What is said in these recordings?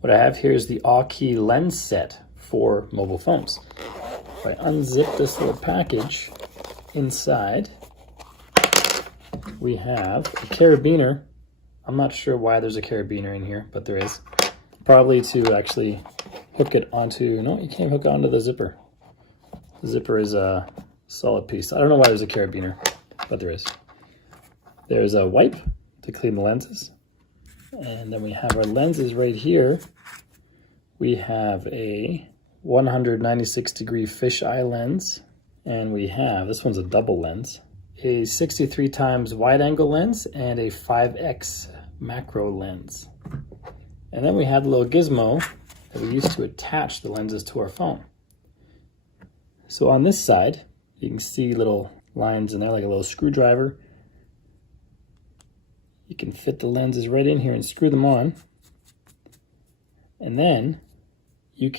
What I have here is the Ailun lens set for mobile phones. If I unzip this little package, inside we have a carabiner. I'm not sure why there's a carabiner in here, but there is. Probably to actually hook it onto, no, you can't hook it onto the zipper. The zipper is a solid piece. I don't know why there's a carabiner, but there is. There's a wipe to clean the lenses. And then we have our lenses right here. We have a 196-degree fisheye lens. And we have, this one's a double lens, a 63 times wide angle lens and a 5x macro lens. And then we have the little gizmo that we use to attach the lenses to our phone. So on this side, you can see little lines in there like a little screwdriver. You can fit the lenses right in here and screw them on. And then you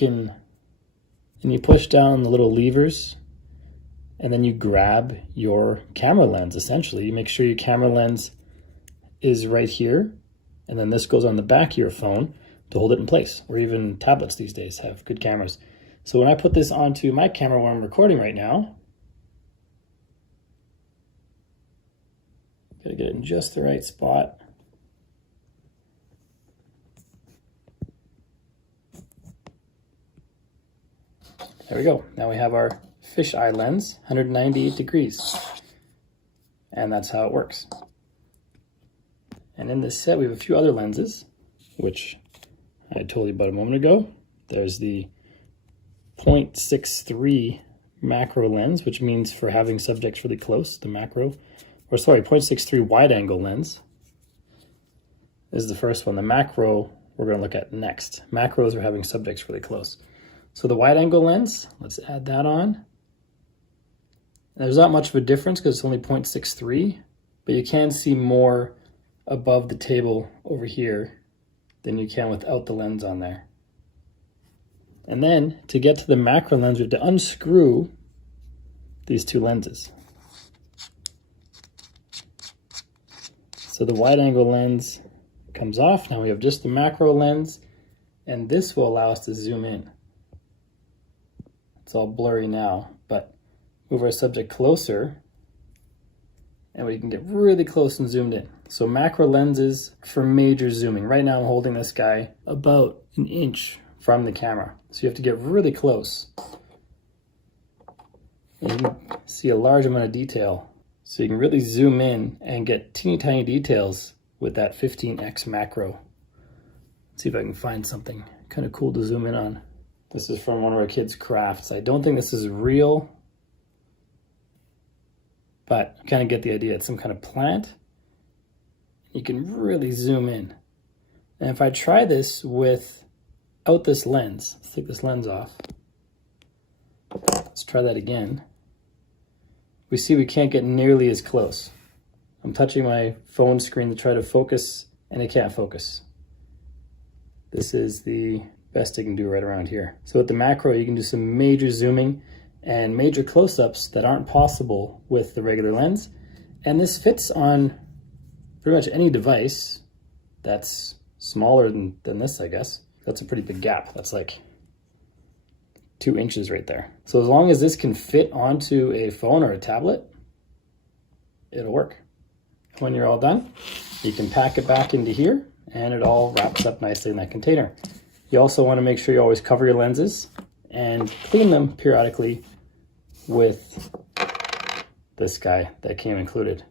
push down the little levers, and then you grab your camera lens. Essentially, you make sure your camera lens is right here, and then this goes on the back of your phone to hold it in place, or even tablets these days have good cameras. So when I put this onto my camera when I'm recording right now, gotta get it in just the right spot. There we go. Now we have our fisheye lens, 198 degrees. And that's how it works. And in this set, we have a few other lenses, which I told you about a moment ago. There's the 0.63 macro lens, which means for having subjects really close, the macro, or sorry, 0.63 wide angle lens is the first one. The macro we're going to look at next. Macros are having subjects really close. So the wide angle lens, let's add that on. There's not much of a difference because it's only 0.63, but you can see more above the table over here than you can without the lens on there. And then to get to the macro lens, we have to unscrew these two lenses. So the wide angle lens comes off. Now we have just the macro lens, and this will allow us to zoom in. It's all blurry now, but move our subject closer and we can get really close and zoomed in. So macro lenses for major zooming. Right now I'm holding this guy about an inch from the camera. So you have to get really close. And you can see a large amount of detail. So you can really zoom in and get teeny tiny details with that 15x macro. Let's see if I can find something kind of cool to zoom in on. This is from one of our kids' crafts. I don't think this is real, but you kind of get the idea. It's some kind of plant. You can really zoom in. And if I try this without this lens, let's take this lens off. Let's try that again. We see we can't get nearly as close. I'm touching my phone screen to try to focus, and it can't focus. This is the best I can do right around here. So with the macro, you can do some major zooming and major close-ups that aren't possible with the regular lens. And this fits on pretty much any device that's smaller than this, I guess. That's a pretty big gap. That's like 2 inches right there. So as long as this can fit onto a phone or a tablet, it'll work. When you're all done, you can pack it back into here and it all wraps up nicely in that container. You also want to make sure you always cover your lenses and clean them periodically with this guy that came included.